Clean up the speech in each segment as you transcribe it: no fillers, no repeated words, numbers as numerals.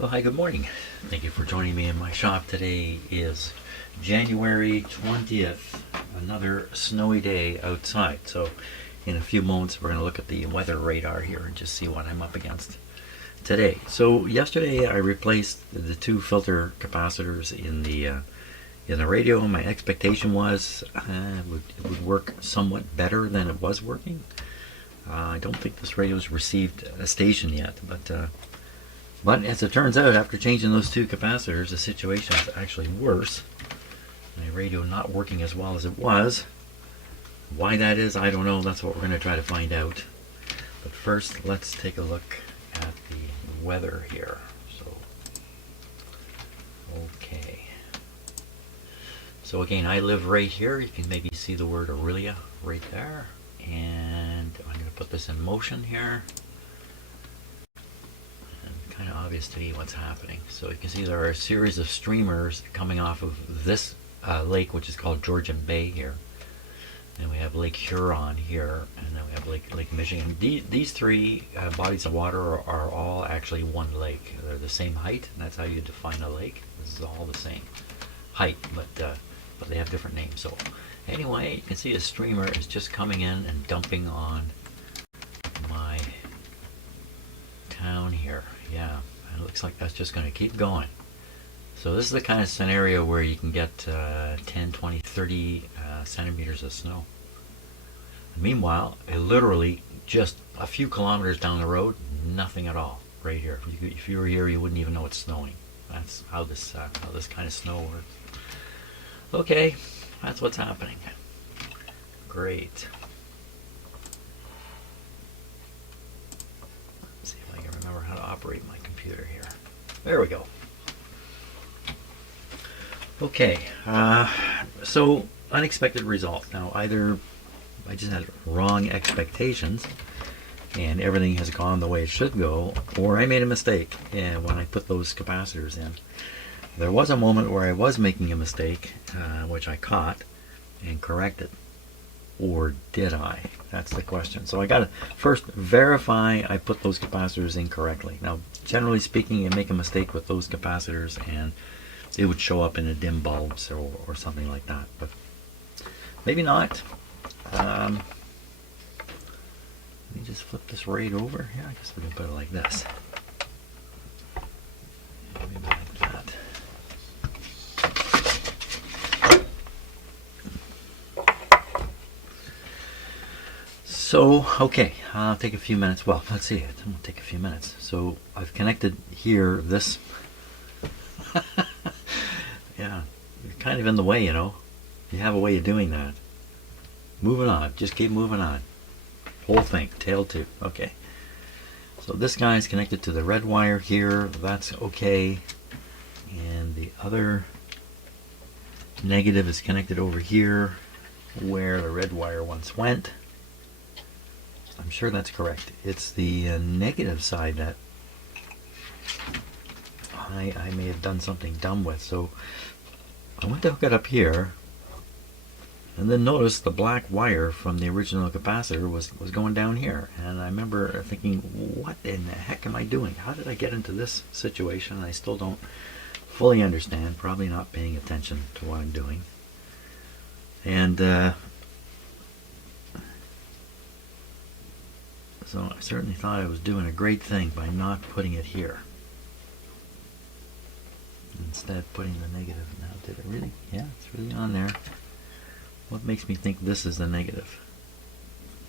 Well, hi, good morning. Thank you for joining me in my shop. Today is January 20th, another snowy day outside. So in a few moments, we're going to look at the weather radar here and just see what I'm up against today. So yesterday I replaced the two filter capacitors in the radio. My expectation was it would work somewhat better than it was working. I don't think this radio's received a station yet, but as it turns out, after changing those two capacitors, the situation is actually worse. My radio not working as well as it was. Why that is, I don't know. That's what we're going to try to find out. But first, let's take a look at the weather here. Okay. So again, I live right here. You can maybe see the word Aurelia right there. And I'm going to put this in motion here. Kind of obvious to me what's happening. So you can see there are a series of streamers coming off of this lake, which is called Georgian Bay here. And we have Lake Huron here, and then we have Lake Michigan. These three bodies of water are all actually one lake. They're the same height, and that's how you define a lake. This is all the same height, but they have different names. So anyway, you can see a streamer is just coming in and dumping on my town here. Yeah, and it looks like that's just going to keep going. So this is the kind of scenario where you can get 10, 20, 30 centimeters of snow. Meanwhile, literally just a few kilometers down the road, nothing at all right here. If you were here, you wouldn't even know it's snowing. That's how this kind of snow works. Okay, that's what's happening. Great. Remember how to operate my computer here. There we go. Okay, so unexpected result. Now either I just had wrong expectations and everything has gone the way it should go, or I made a mistake when I put those capacitors in. There was a moment where I was making a mistake, which I caught and corrected. Or did I? That's the question. So I got to first verify I put those capacitors in correctly. Now, generally speaking, you make a mistake with those capacitors and it would show up in the dim bulbs or something like that. But maybe not. Let me just flip this right over. Yeah, I guess we can put it like this. Maybe like that. So, okay, I'll take a few minutes. Well, let's see, it's going to take a few minutes. So, I've connected here this. Yeah, you're kind of in the way, you know. You have a way of doing that. Moving on, just keep moving on. Whole thing, tail tube, okay. So this guy is connected to the red wire here. That's okay. And the other negative is connected over here where the red wire once went. I'm sure that's correct. It's the negative side that I may have done something dumb with. So I went to hook it up here, and then notice the black wire from the original capacitor was going down here. And I remember thinking, what in the heck am I doing? How did I get into this situation? And I still don't fully understand, probably not paying attention to what I'm doing. And so I certainly thought I was doing a great thing by not putting it here. Instead putting the negative. Now did it really? Yeah, it's really on there. What makes me think this is the negative?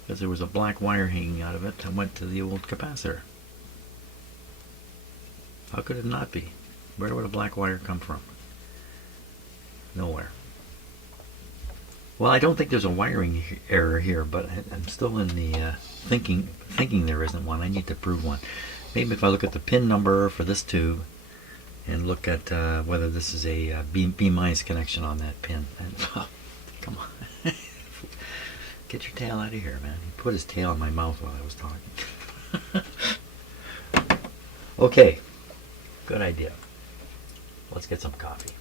Because there was a black wire hanging out of it that went to the old capacitor. How could it not be? Where would a black wire come from? Nowhere. Well, I don't think there's a wiring error here, but I'm still in the thinking there isn't one. I need to prove one. Maybe if I look at the pin number for this tube and look at whether this is a B- connection on that pin. And, oh, come on. Get your tail out of here, man. He put his tail in my mouth while I was talking. Okay, good idea. Let's get some coffee.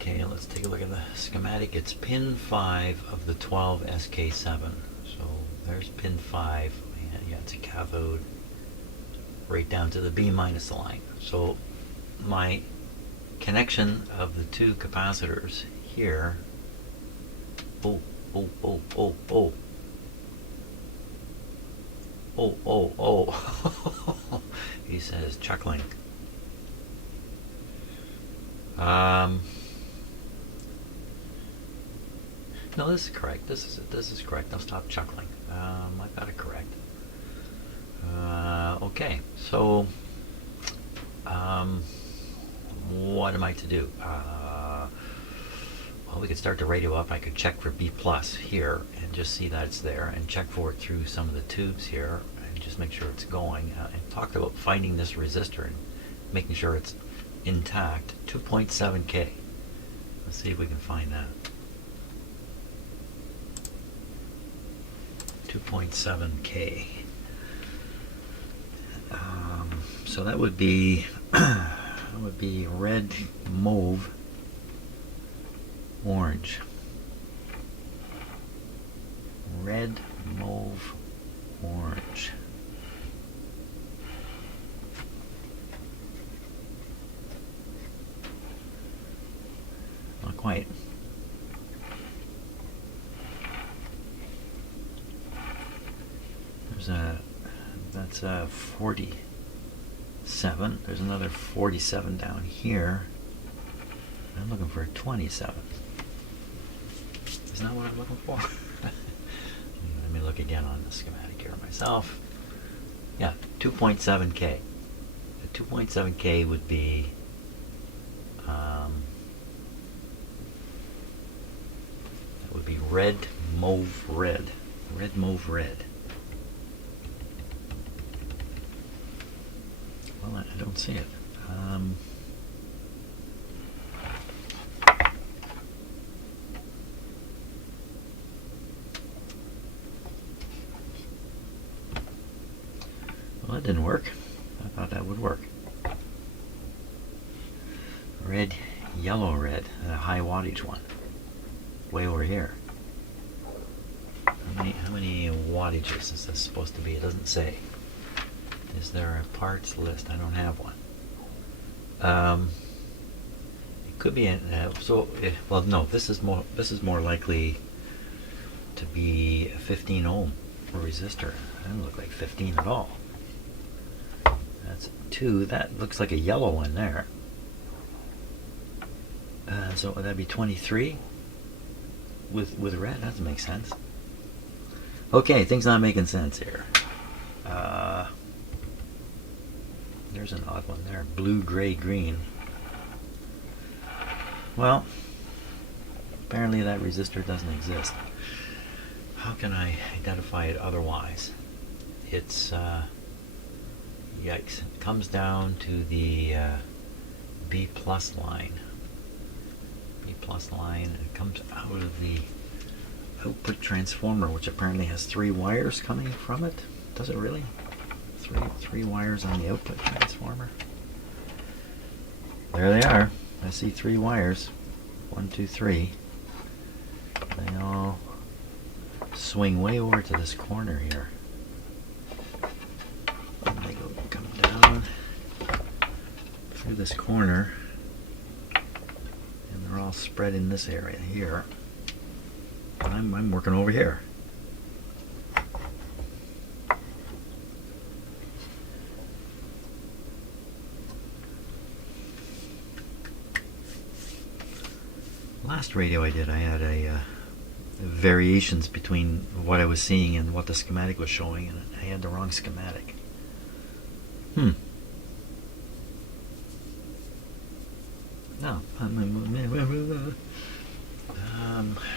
Okay, let's take a look at the schematic. It's pin 5 of the 12 SK7. So there's pin 5. Yeah, it's a cathode right down to the B minus line. So my connection of the two capacitors here, oh, oh, oh, oh, oh, oh, oh, oh, he says, chuckling. No, this is correct. This is correct. I'll stop chuckling. I've got it correct. Okay, so what am I to do? Well, we could start the radio up. I could check for B plus here and just see that it's there, and check for it through some of the tubes here and just make sure it's going. And talked about finding this resistor and making sure it's intact. 2.7K. Let's see if we can find that. 2.7K. So that would be red, mauve, orange. Red, mauve, orange. Not quite. That's a 47. There's another 47 down here. I'm looking for a 27. Isn't that what I'm looking for? Let me look again on the schematic here myself. Yeah, 2.7K. The 2.7K would be that would be red, mauve, red. Red, mauve, red. Well, I don't see it. Well, that didn't work. I thought that would work. Red, yellow, red, and a high wattage one. Way over here. How many wattages is this supposed to be? It doesn't say. Is there a parts list? I don't have one. It could be well, no. This is more likely to be a 15 ohm resistor. It doesn't look like 15 at all. That's 2. That looks like a yellow one there. So would that be 23 with red? That doesn't make sense. Okay, things not making sense here. There's an odd one there. Blue, gray, green. Well, apparently that resistor doesn't exist. How can I identify it otherwise? It's, yikes. It comes down to the B plus line. B plus line, and it comes out of the output transformer, which apparently has 3 wires coming from it. Does it really? Three wires on the output transformer. There they are. I see 3 wires. 1, 2, 3. They all swing way over to this corner here. And they come down through this corner, and they're all spread in this area here. I'm working over here. Last radio I did, I had a variations between what I was seeing and what the schematic was showing, and I had the wrong schematic. No.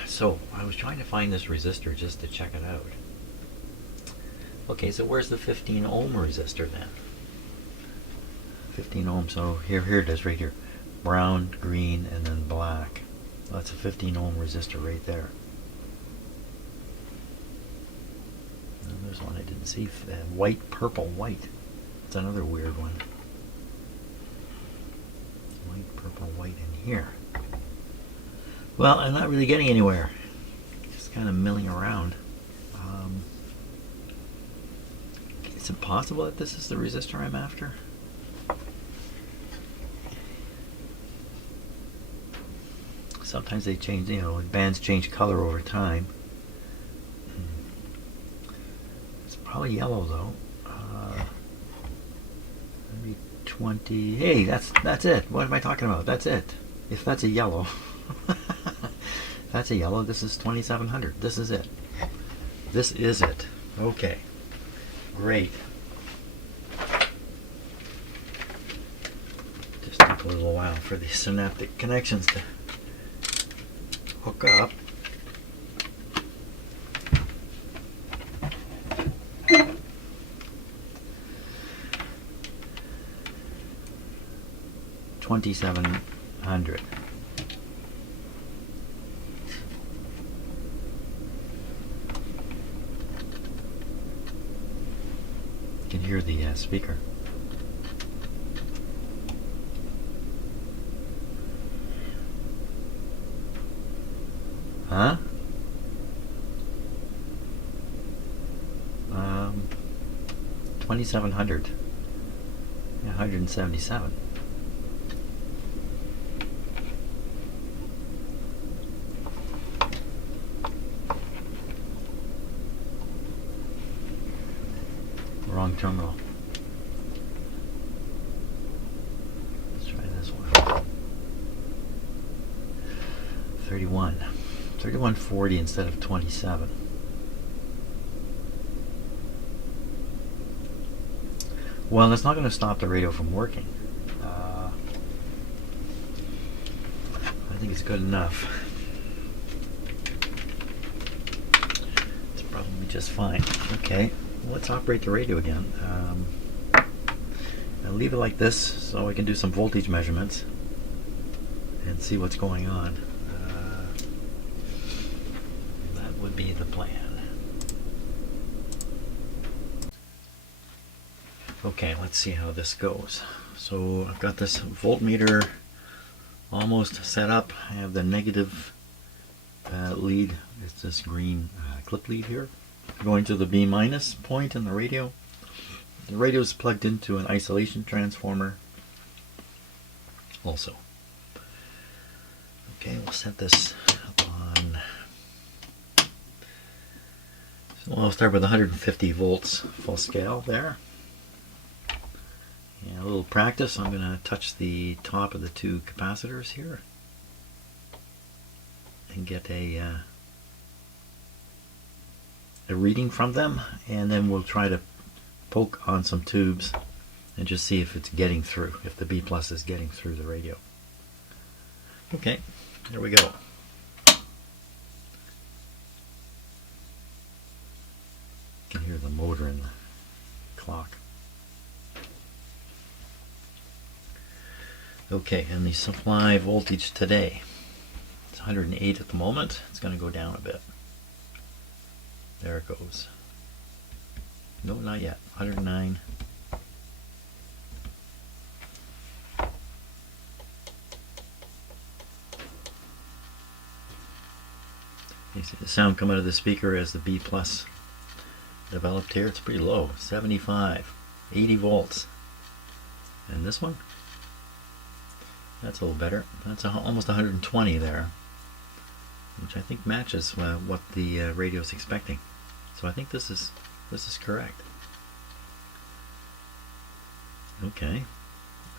So I was trying to find this resistor just to check it out. Okay, so where's the 15 ohm resistor then? 15 ohm, so here it is right here. Brown, green, and then black. That's a 15 ohm resistor right there. And there's one I didn't see. White, purple, white. That's another weird one. White, purple, white in here. Well, I'm not really getting anywhere. Just kind of milling around. Is it possible that this is the resistor I'm after? Sometimes they change, you know, bands change color over time. It's probably yellow though. Maybe 20. Hey, that's it. What am I talking about? That's it. If that's a yellow, that's a yellow. This is 2700. This is it. This is it. Okay. Great. Just took a little while for the synaptic connections to hook up. $2,700. You can hear the speaker. Huh? 2,700. Yeah, 177. Wrong terminal. Let's try this one. 3140 instead of 27. Well, that's not going to stop the radio from working. I think it's good enough. It's probably just fine. Okay. Let's operate the radio again. I'll leave it like this so I can do some voltage measurements and see what's going on. That would be the plan. Okay, let's see how this goes. So I've got this voltmeter almost set up. I have the negative lead. It's this green clip lead here, going to the B minus point in the radio. The radio is plugged into an isolation transformer also. Okay, we'll set this up on. So I'll start with 150 volts full scale there. And a little practice, I'm going to touch the top of the two capacitors here and get a reading from them, and then we'll try to poke on some tubes and just see if it's getting through, if the B plus is getting through the radio. Okay, there we go. You can hear the motor in the clock. Okay, and the supply voltage today, it's 108 at the moment. It's going to go down a bit. There it goes. No, not yet. 109. You see the sound come out of the speaker as the B plus developed here. It's pretty low. 75, 80 volts. And this one? That's a little better. That's almost 120 there, which I think matches what the radio is expecting. So I think this is correct. Okay.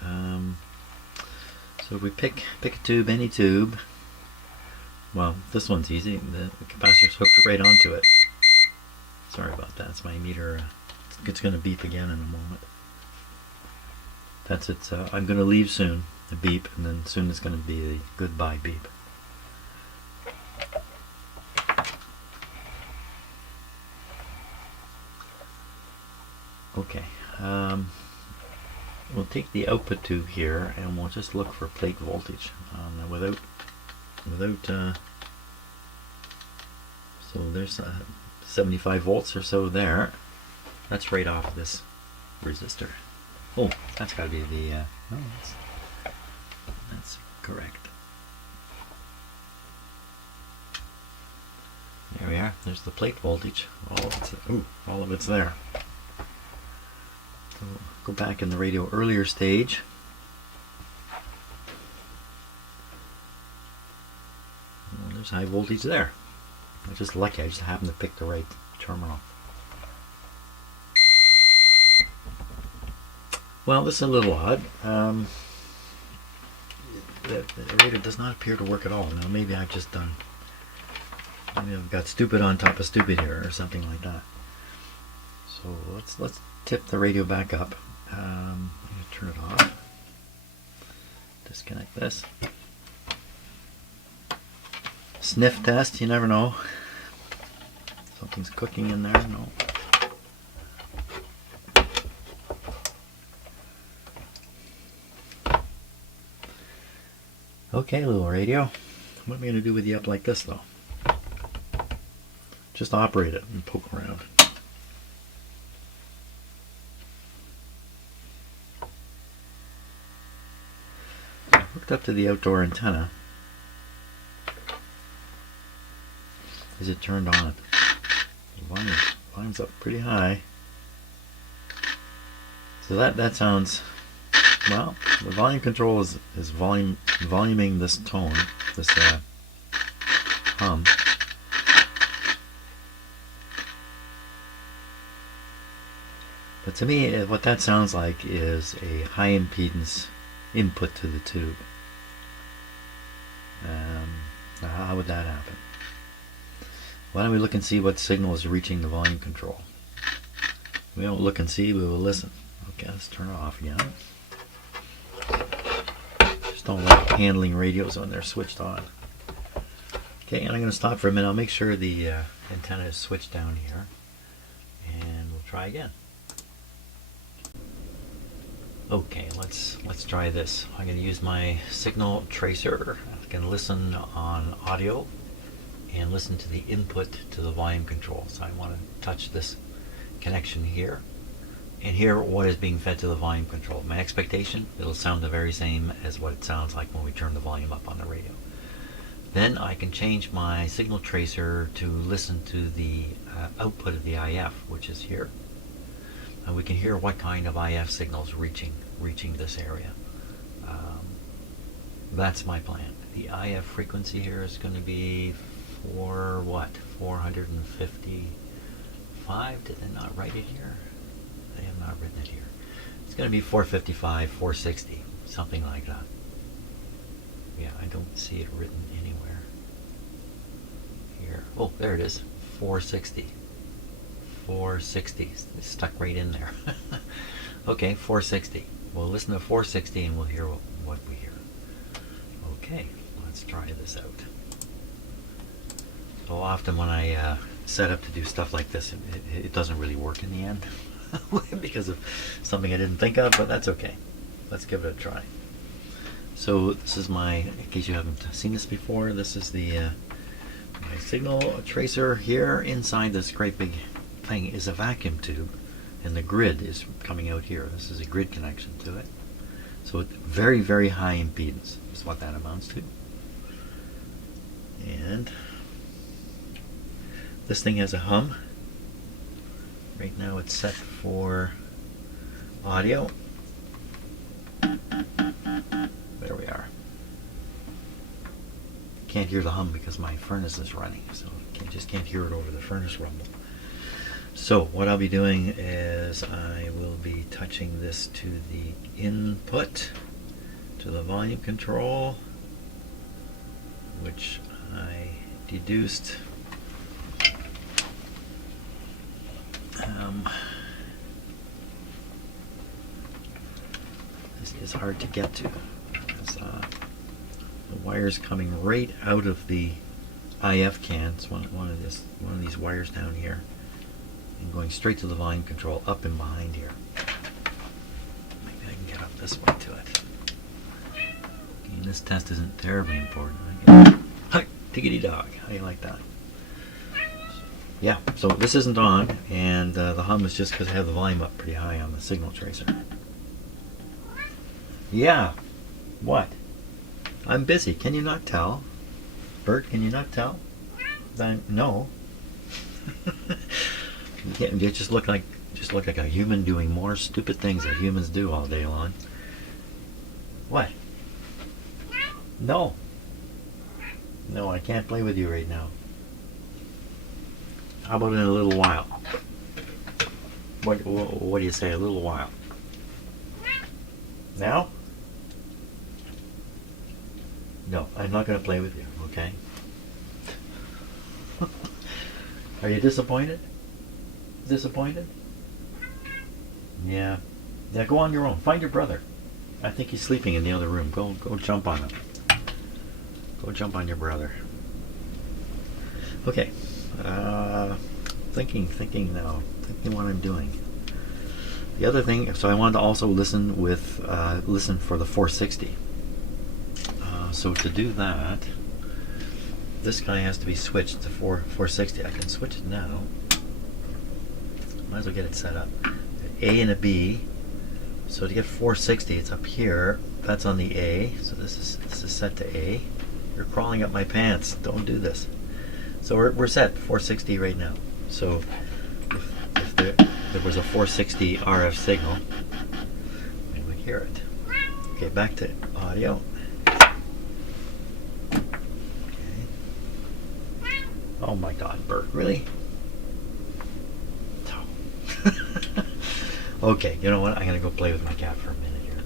So if we pick a tube, any tube. Well, this one's easy. The capacitor's hooked right onto it. Sorry about that. It's my meter. It's going to beep again in a moment. That's it. I'm going to leave soon. A beep, and then soon it's going to be a goodbye beep. Okay, we'll take the output tube here and we'll just look for plate voltage without so there's 75 volts or so there. That's right off this resistor. Oh, that's got to be the no, that's correct. There we are. There's the plate voltage. All of it's there. So go back in the radio earlier stage. Well, there's high voltage there. I'm just lucky, I just happened to pick the right terminal. Well, this is a little odd. The radio does not appear to work at all. Now maybe I've just done, maybe I've got stupid on top of stupid here or something like that. So let's tip the radio back up. I'm going to turn it off. Disconnect this. Sniff test, you never know. Something's cooking in there. No. Okay, little radio. What am I going to do with you up like this, though? Just operate it and poke around. Hooked up to the outdoor antenna. Is it turned on? The volume's up pretty high. So that sounds, well, the volume control is voluming this tone, this hum. But to me, what that sounds like is a high impedance input to the tube. Now how would that happen? Why don't we look and see what signal is reaching the volume control? We don't look and see, we will listen. Okay, let's turn it off again. Just don't like handling radios when they're switched on. Okay, and I'm going to stop for a minute. I'll make sure the antenna is switched down here, and we'll try again. Okay, let's try this. I'm going to use my signal tracer. I can listen on audio and listen to the input to the volume control. So I want to touch this connection here and hear what is being fed to the volume control. My expectation, it'll sound the very same as what it sounds like when we turn the volume up on the radio. Then I can change my signal tracer to listen to the output of the IF, which is here. And we can hear what kind of IF signals reaching this area. That's my plan. The IF frequency here is going to be for what? 455? Did they not write it here? They have not written it here. It's going to be 455, 460, something like that. Yeah, I don't see it written anywhere here. Oh, there it is. 460. 460. It's stuck right in there. Okay, 460. We'll listen to 460 and we'll hear what we hear. Okay, let's try this out. So often when I set up to do stuff like this, it doesn't really work in the end because of something I didn't think of, but that's okay. Let's give it a try. So this is my, in case you haven't seen this before, this is the my signal tracer. Here inside this great big thing is a vacuum tube, and the grid is coming out here. This is a grid connection to it. So it's very, very high impedance is what that amounts to. And this thing has a hum. Right now it's set for audio. There we are. Can't hear the hum because my furnace is running, so just can't hear it over the furnace rumble. So what I'll be doing is I will be touching this to the input to the volume control, which I deduced this is hard to get to. The wire's coming right out of the IF can. It's one of these wires down here, and going straight to the volume control up and behind here. Maybe I can get up this way to it. Okay, this test isn't terribly important. Hi, tickety dog. How do you like that? Yeah, so this isn't on, and the hum is just because I have the volume up pretty high on the signal tracer. Yeah, what? I'm busy. Can you not tell? Bert, can you not tell? No. You just look like Just look like a human doing more stupid things that humans do all day long. What? No. No, I can't play with you right now. How about in a little while? What do you say, a little while? Now? No, I'm not going to play with you, okay? Are you disappointed? Disappointed? Yeah. Yeah, go on your own. Find your brother. I think he's sleeping in the other room. Go jump on him. Go jump on your brother. Okay. Thinking now. Thinking what I'm doing. The other thing, so I wanted to also listen for the 460. So to do that, this guy has to be switched to 460. I can switch it now. Might as well get it set up. A and a B. So to get 460, it's up here. That's on the A. So this is set to A. You're crawling up my pants. Don't do this. So we're set 460 right now. So if there was a 460 RF signal, we would hear it. Okay, back to audio. Okay. Oh my God, Bert, really? Okay, you know what? I'm gonna go play with my cat for a minute here.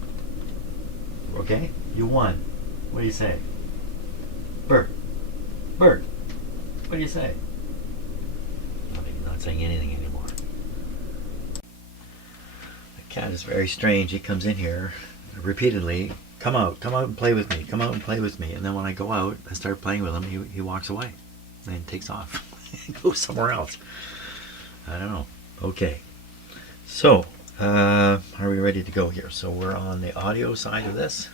Okay? You won. What do you say? Bert. Bert. What do you say? He's not saying anything anymore. The cat is very strange. He comes in here repeatedly. Come out and play with me. Come out and play with me. And then when I go out and start playing with him, he walks away and takes off. Goes somewhere else. I don't know. Okay. So, are we ready to go here? So we're on the audio side of this.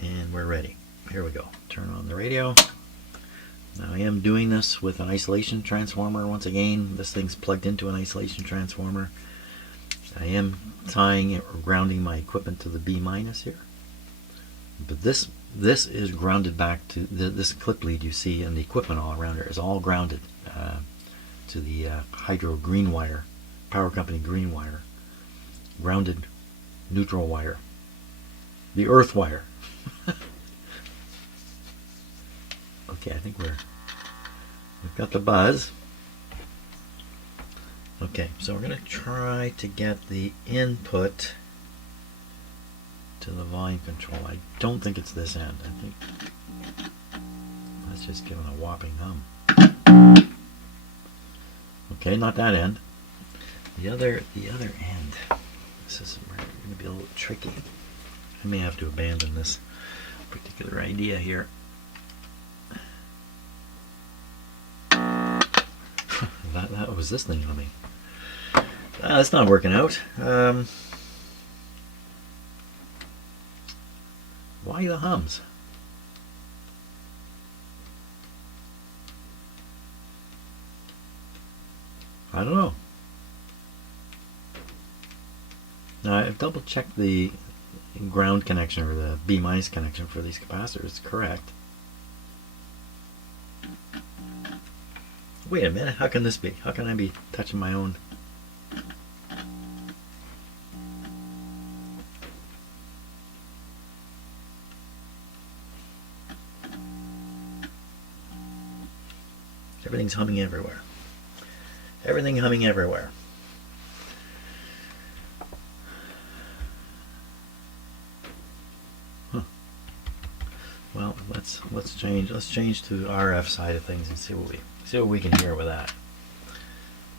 And we're ready. Here we go. Turn on the radio. Now I am doing this with an isolation transformer. Once again, this thing's plugged into an isolation transformer. I am tying or grounding my equipment to the B minus here. But this is grounded back to this clip lead you see, and the equipment all around here is all grounded to the hydro green wire, power company green wire, grounded neutral wire, the earth wire. Okay, I think we've got the buzz. Okay, so we're going to try to get the input to the volume control. I don't think it's this end. I think that's just giving a whopping hum. Okay, not that end. The other end. This is going to be a little tricky. I may have to abandon this particular idea here. That was this thing humming. That's not working out. Why the hums? I don't know. Now I've double checked the ground connection or the B minus connection for these capacitors. It's correct. Wait a minute, how can this be? How can I be touching my own? Everything's humming everywhere. Everything humming everywhere. Huh. Well, let's change to the RF side of things and see what we can hear with that.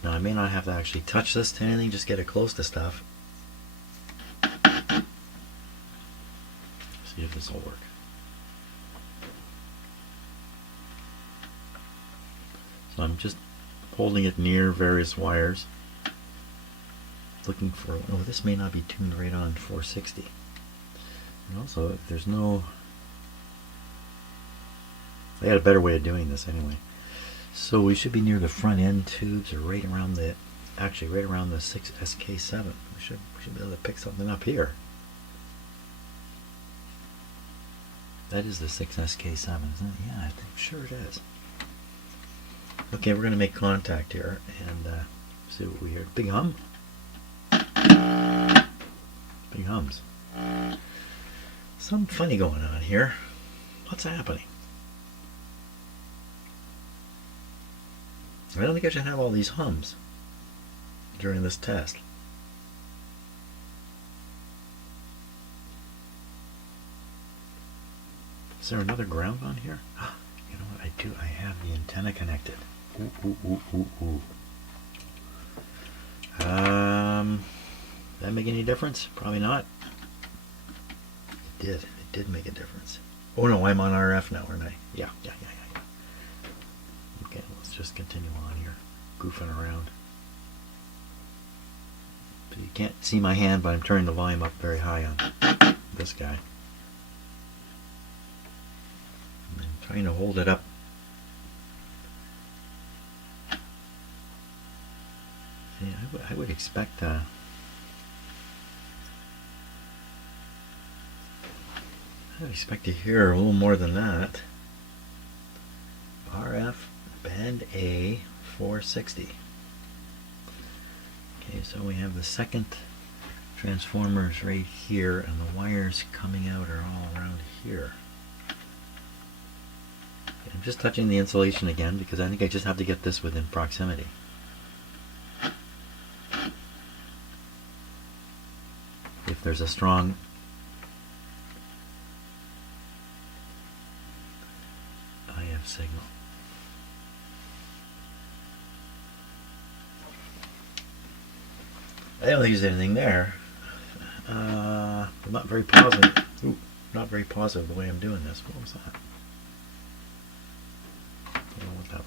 Now I may not have to actually touch this to anything, just get it close to stuff. See if this will work. So I'm just holding it near various wires, looking for, oh, this may not be tuned right on 460. And also, if there's no, I got a better way of doing this anyway. So we should be near the front end tubes, or right around the, actually right around the 6SK7. We should be able to pick something up here. That is the 6SK7, isn't it? Yeah, I'm sure it is. Okay, we're going to make contact here and See what we hear. Big hum. Big hums. Something funny going on here. What's happening? I don't think I should have all these hums during this test. Is there another ground on here? You know what I do? I have the antenna connected. Ooh, ooh, ooh, ooh, ooh. Did that make any difference? Probably not. It did. It did make a difference. Oh no, I'm on RF now, aren't I? Yeah. Okay, let's just continue on here. Goofing around. So you can't see my hand, but I'm turning the volume up very high on this guy. And I'm trying to hold it up. See, I would expect I would expect to hear a little more than that. RF band A 460. Okay, so we have the second transformers right here, and the wires coming out are all around here. Okay, I'm just touching the insulation again because I think I just have to get this within proximity. If there's a strong IF signal. I don't think there's anything there. I'm not very positive. Ooh, not very positive the way I'm doing this. What was that? I don't know what that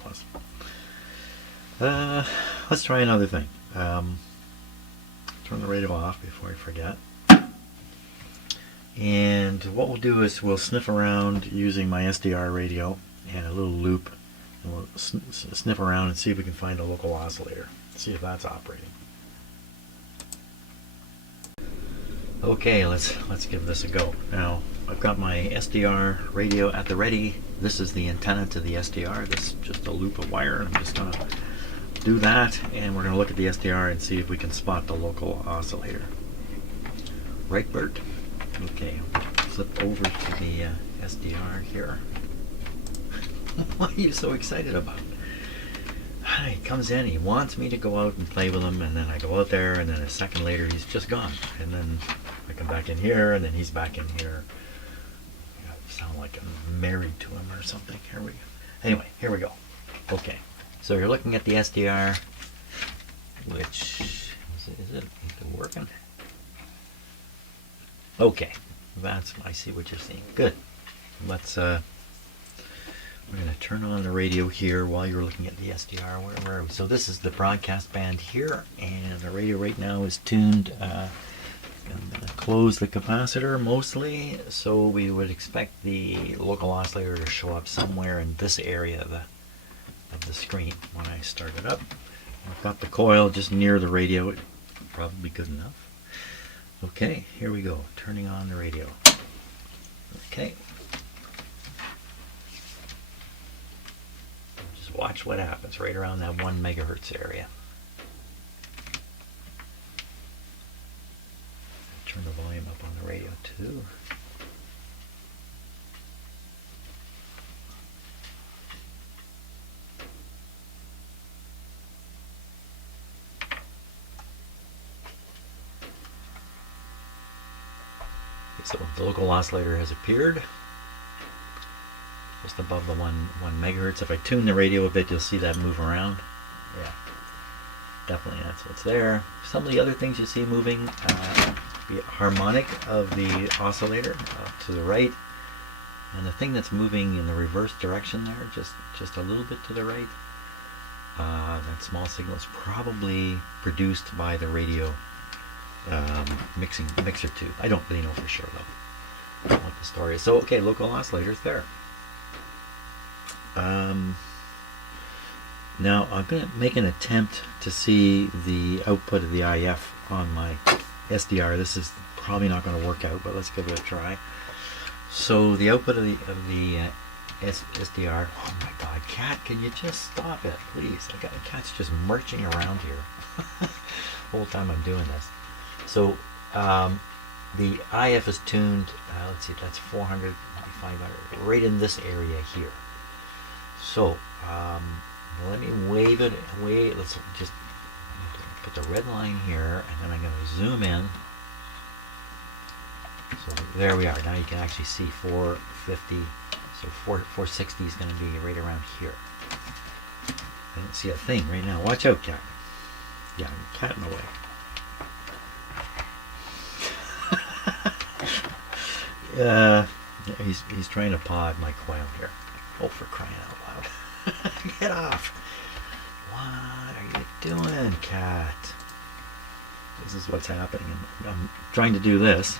was. Let's try another thing. Turn the radio off before I forget. And what we'll do is we'll sniff around using my SDR radio and a little loop, and we'll sniff around and see if we can find a local oscillator. See if that's operating. Okay, let's give this a go. Now I've got my SDR radio at the ready. This is the antenna to the SDR. This is just a loop of wire. I'm just gonna do that, and we're gonna look at the SDR and see if we can spot the local oscillator. Right, Bert? Okay, flip over to the SDR here. What are you so excited about? He comes in, he wants me to go out and play with him, and then I go out there, and then a second later he's just gone. And then I come back in here, and then he's back in here. I sound like I'm married to him or something. Here we go. Anyway, here we go. Okay, so you're looking at the SDR, which is it working? Okay, I see what you're seeing. Good. Let's we're going to turn on the radio here while you're looking at the SDR. Where are we? So this is the broadcast band here, and the radio right now is tuned. I'm going to close the capacitor mostly, so we would expect the local oscillator to show up somewhere in this area of the screen when I start it up. I've got the coil just near the radio. It's probably good enough. Okay, here we go. Turning on the radio. Okay. Just watch what happens right around that 1 megahertz area. Turn the volume up on the radio too. So the local oscillator has appeared just above the 1 megahertz. If I tune the radio a bit, you'll see that move around. Yeah, definitely that's what's there. Some of the other things you see moving, the harmonic of the oscillator to the right, and the thing that's moving in the reverse direction there, just a little bit to the right. That small signal is probably produced by the radio mixer tube. I don't really know for sure though what the story is. So okay, local oscillator's there. Now I'm going to make an attempt to see the output of the IF on my SDR. This is probably not going to work out, but let's give it a try. So the output of the SDR. Oh my God, cat, can you just stop it, please? I got a cat's just marching around here the whole time I'm doing this. So the IF is tuned. Let's see, that's 400, 500, right in this area here. So let me wave it away. Let's just put the red line here, and then I'm going to zoom in. So there we are. Now you can actually see 450. So 460 is going to be right around here. I don't see a thing right now. Watch out, cat. Yeah, cat in the way. He's trying to pod my coil here. Oh, for crying out loud. Get off. What are you doing, cat? This is what's happening. I'm trying to do this.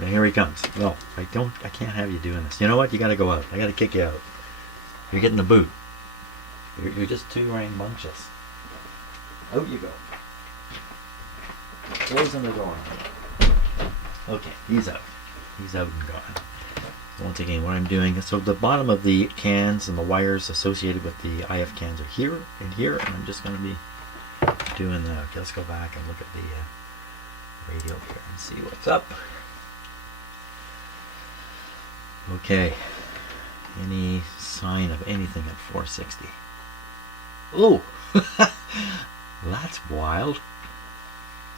And here he comes. No, I can't have you doing this. You know what? You got to go out. I got to kick you out. You're getting the boot. You're just too rambunctious. Out you go. Closing the door. Okay, he's out. He's out and gone. So once again, what I'm doing is, so the bottom of the cans and the wires associated with the IF cans are here and here, and I'm just going to be doing the, okay, let's go back and look at the radio here and see what's up. Okay, any sign of anything at 460? Oh, that's wild.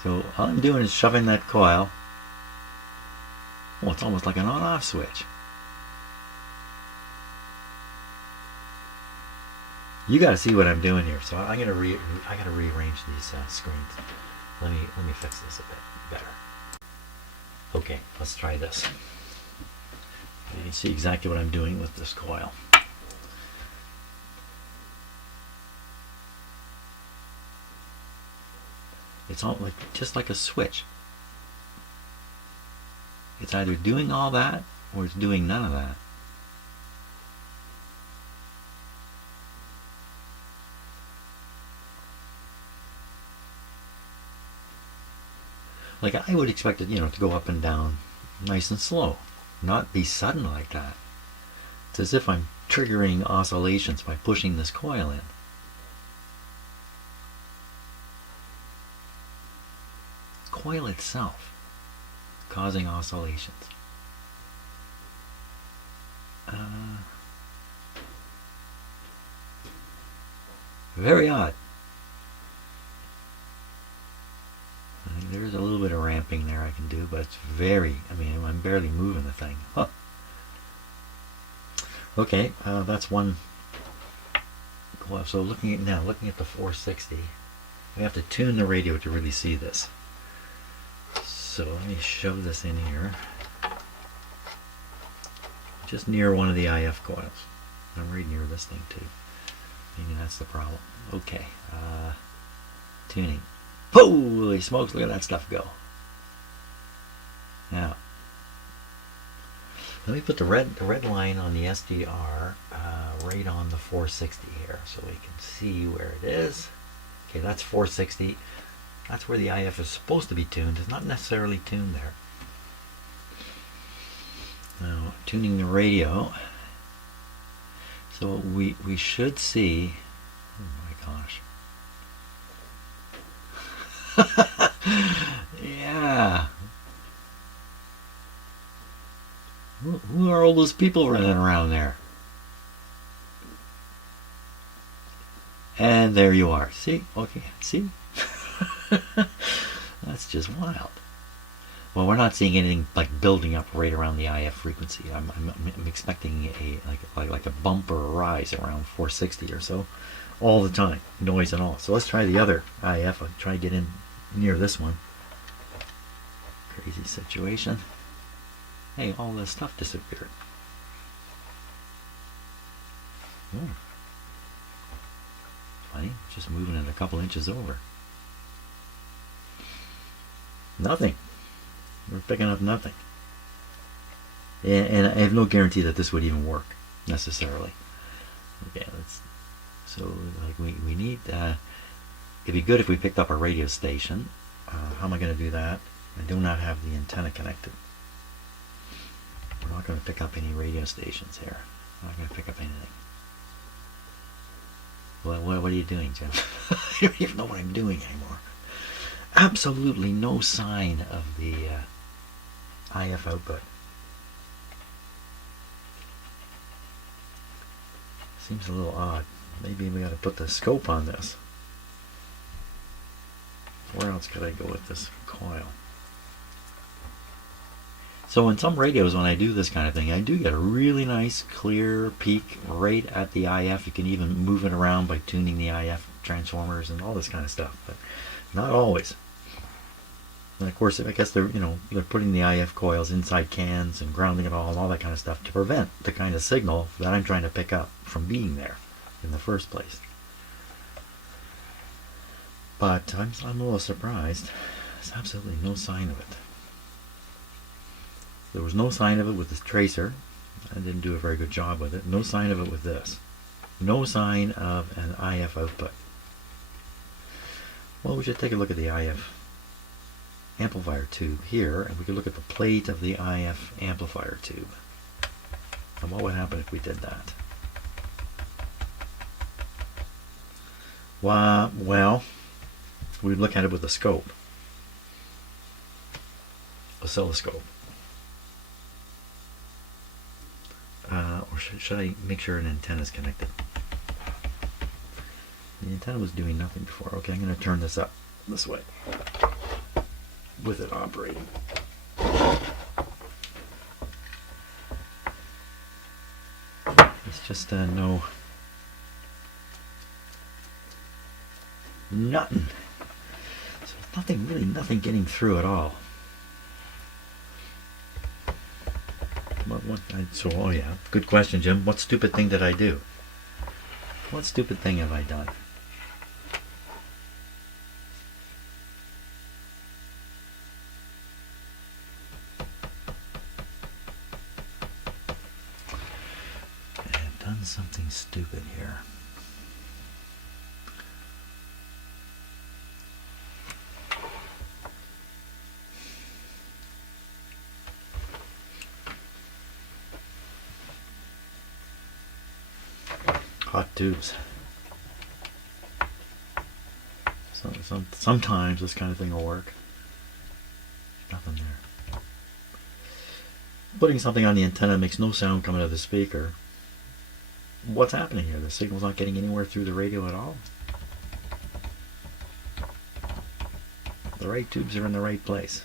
So all I'm doing is shoving that coil. Oh, it's almost like an on-off switch. You got to see what I'm doing here. So I got to rearrange these screens. Let me fix this a bit better. Okay, let's try this. You can see exactly what I'm doing with this coil. It's all like just like a switch. It's either doing all that or it's doing none of that. Like I would expect it, to go up and down nice and slow, not be sudden like that. It's as if I'm triggering oscillations by pushing this coil in. Coil itself causing oscillations. Very odd. I think there's a little bit of ramping there I can do, but it's I'm barely moving the thing. Huh. Okay, that's one coil. So looking at the 460, we have to tune the radio to really see this. So let me shove this in here, just near one of the IF coils. I'm right near this thing too. Maybe that's the problem. Okay, tuning. Holy smokes, look at that stuff go. Now, let me put the red line on the SDR right on the 460 here so we can see where it is. Okay, that's 460. That's where the IF is supposed to be tuned. It's not necessarily tuned there. Now, tuning the radio. So we should see, oh my gosh. Yeah. Who are all those people running around there? And there you are. See? Okay, see? That's just wild. Well, we're not seeing anything like building up right around the IF frequency. I'm expecting like a bump or a rise around 460 or so all the time, noise and all. So let's try the other IF. I'll try to get in near this one. Crazy situation. Hey, all this stuff disappeared. Oh. Funny, just moving it a couple inches over. Nothing. We're picking up nothing. And I have no guarantee that this would even work necessarily. Okay, so like we need it'd be good if we picked up a radio station. How am I going to do that? I do not have the antenna connected. We're not going to pick up any radio stations here. I'm not going to pick up anything. What are you doing, Jim? I don't even know what I'm doing anymore. Absolutely no sign of the IF output. Seems a little odd. Maybe we got to put the scope on this. Where else could I go with this coil? So in some radios, when I do this kind of thing, I do get a really nice clear peak right at the IF. You can even move it around by tuning the IF transformers and all this kind of stuff, but not always. And of course, I guess they're putting the IF coils inside cans and grounding it all and all that kind of stuff to prevent the kind of signal that I'm trying to pick up from being there in the first place. But I'm a little surprised. There's absolutely no sign of it. There was no sign of it with this tracer. I didn't do a very good job with it. No sign of it with this. No sign of an IF output. Well, we should take a look at the IF amplifier tube here, and we could look at the plate of the IF amplifier tube. And what would happen if we did that? Well, we'd look at it with a scope. Oscilloscope. Or should I make sure an antenna is connected? The antenna was doing nothing before. Okay, I'm going to turn this up this way with it operating. It's just nothing. So nothing getting through at all. Oh yeah, good question, Jim. What stupid thing did I do? What stupid thing have I done? I've done something stupid here. Hot tubes. Sometimes this kind of thing will work. Nothing there. Putting something on the antenna makes no sound coming out of the speaker. What's happening here? The signal's not getting anywhere through the radio at all. The right tubes are in the right place.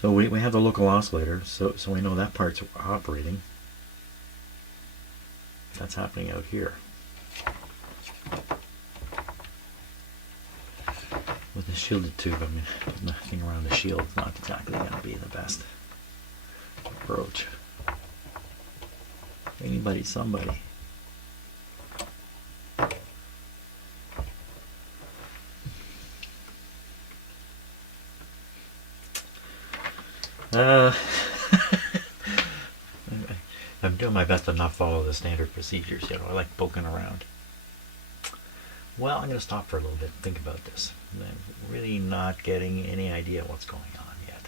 So we have the local oscillator, so we know that part's operating. That's happening out here. With the shielded tube, I mean, nothing around the shield is not exactly going to be the best approach. Somebody. I'm doing my best to not follow the standard procedures. I like poking around. Well, I'm going to stop for a little bit and think about this. I'm really not getting any idea what's going on yet.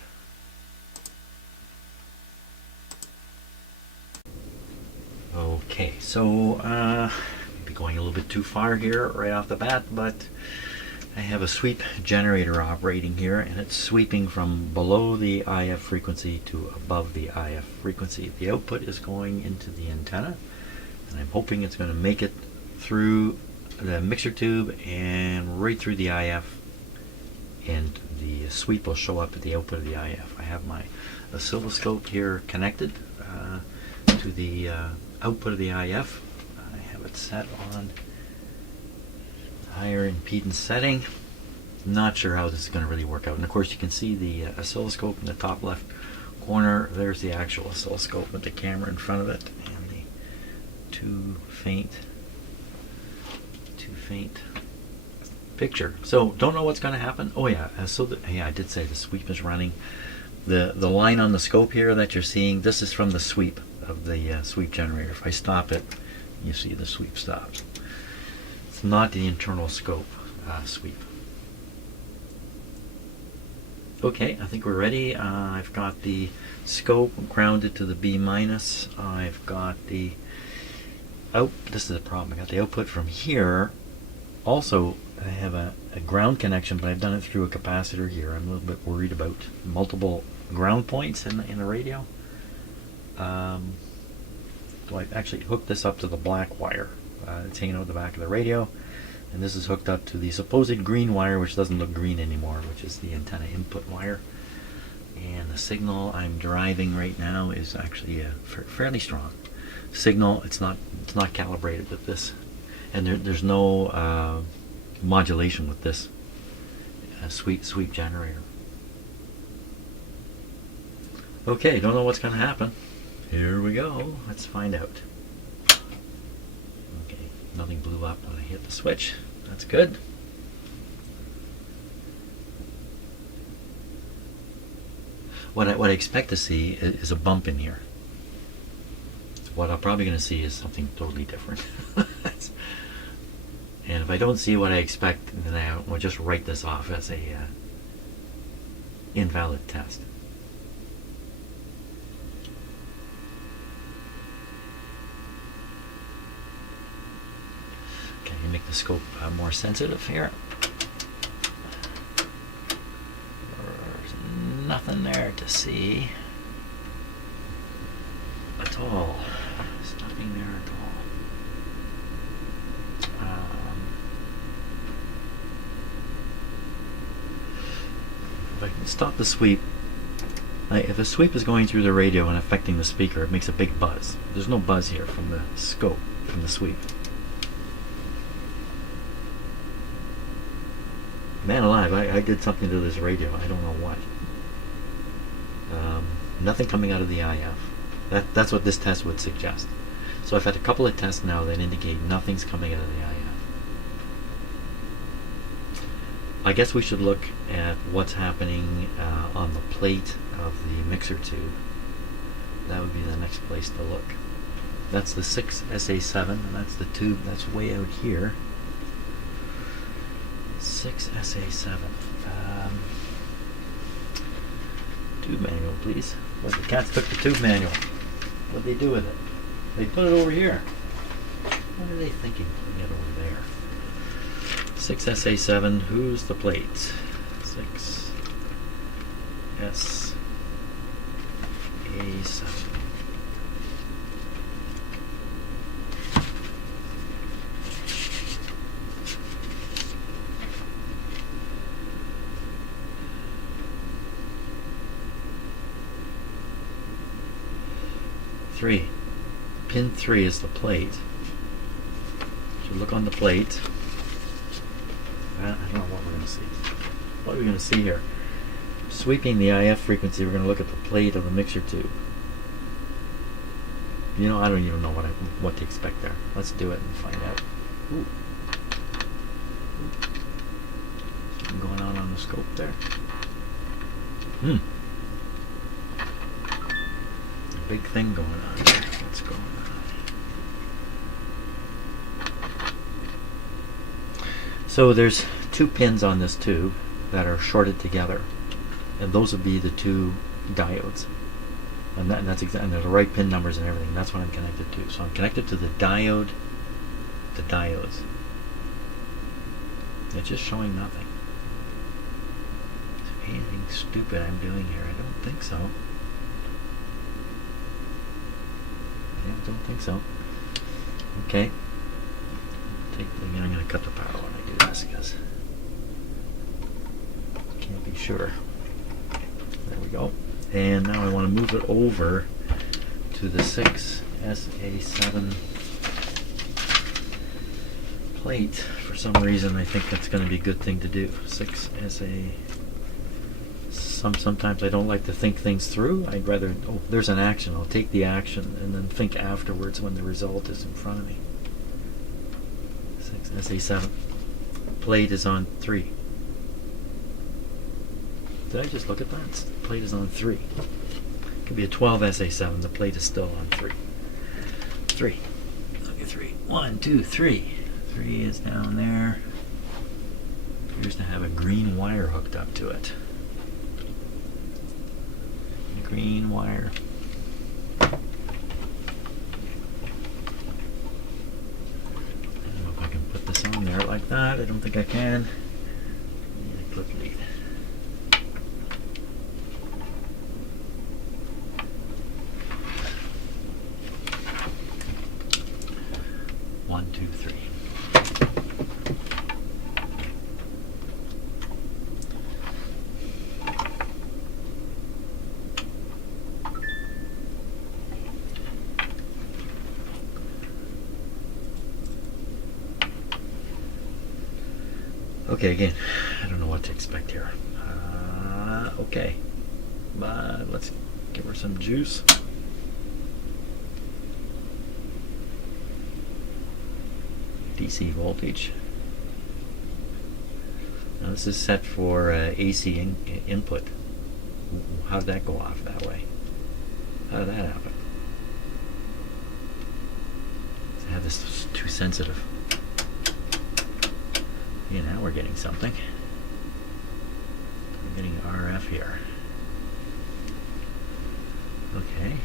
Okay, so maybe going a little bit too far here right off the bat, but I have a sweep generator operating here, and it's sweeping from below the IF frequency to above the IF frequency. The output is going into the antenna, and I'm hoping it's going to make it through the mixer tube and right through the IF, and the sweep will show up at the output of the IF. I have my oscilloscope here connected to the output of the IF. I have it set on higher impedance setting. Not sure how this is going to really work out. And of course you can see the oscilloscope in the top left corner. There's the actual oscilloscope with the camera in front of it, and the too faint picture. So don't know what's going to happen. Oh yeah, I did say the sweep is running. The line on the scope here that you're seeing, this is from the sweep of the sweep generator. If I stop it, you see the sweep stops. It's not the internal scope sweep. Okay, I think we're ready. I've got the scope grounded to the B minus. I've got the this is the problem. I got the output from here. Also, I have a ground connection, but I've done it through a capacitor here. I'm a little bit worried about multiple ground points in the radio. So I actually hooked this up to the black wire. It's hanging out the back of the radio. And this is hooked up to the supposed green wire, which doesn't look green anymore, which is the antenna input wire. And the signal I'm deriving right now is actually a fairly strong signal. It's not calibrated with this, and there's no modulation with this sweep generator. Okay, don't know what's going to happen. Here we go. Let's find out. Okay, nothing blew up when I hit the switch. That's good. What I expect to see is a bump in here. What I'm probably going to see is something totally different. And if I don't see what I expect, then I will just write this off as a invalid test. Okay, make the scope more sensitive here. There's nothing there to see at all. There's nothing there at all. If I can stop the sweep, if a sweep is going through the radio and affecting the speaker, it makes a big buzz. There's no buzz here from the scope, from the sweep. Man alive, I did something to this radio. I don't know what. Nothing coming out of the IF. That's what this test would suggest. So I've had a couple of tests now that indicate nothing's coming out of the IF. I guess we should look at what's happening on the plate of the mixer tube. That would be the next place to look. That's the 6SA7, and that's the tube that's way out here. 6SA7. Tube manual, please. Well, the cats took the tube manual. What'd they do with it? They put it over here. What are they thinking putting it over there? 6SA7, who's the plate? 6SA7. 3. Pin 3 is the plate. So look on the plate. I don't know what we're going to see. What are we going to see here? Sweeping the IF frequency, we're going to look at the plate of the mixer tube. You know, I don't even know what to expect there. Let's do it and find out. Ooh. Something going on the scope there. Big thing going on here. What's going on? So there's 2 pins on this tube that are shorted together, and those would be the 2 diodes. And that's and there's the right pin numbers and everything. That's what I'm connected to. So I'm connected to the diodes. They're just showing nothing. Is there anything stupid I'm doing here? I don't think so. I don't think so. Okay. I'm going to cut the power when I do this because I can't be sure. There we go. And now I want to move it over to the 6SA7 plate. For some reason, I think that's going to be a good thing to do. 6SA. Sometimes I don't like to think things through. I'd rather, oh, there's an action. I'll take the action and then think afterwards when the result is in front of me. 6SA7. Plate is on 3. Did I just look at that? The plate is on 3. It could be a 12SA7. The plate is still on 3. 3. Look at 3. 1, 2, 3. 3 is down there. Appears to have a green wire hooked up to it. green wire. I don't know if I can put this on there like that. I don't think I can. Need a clip lead. One, two, three. Okay, again, I don't know what to expect here. Okay, but let's give her some juice. DC voltage. Now this is set for AC input. How did that go off that way? How did that happen? I have this too sensitive. Yeah, now we're getting something. We're getting RF here. Okay.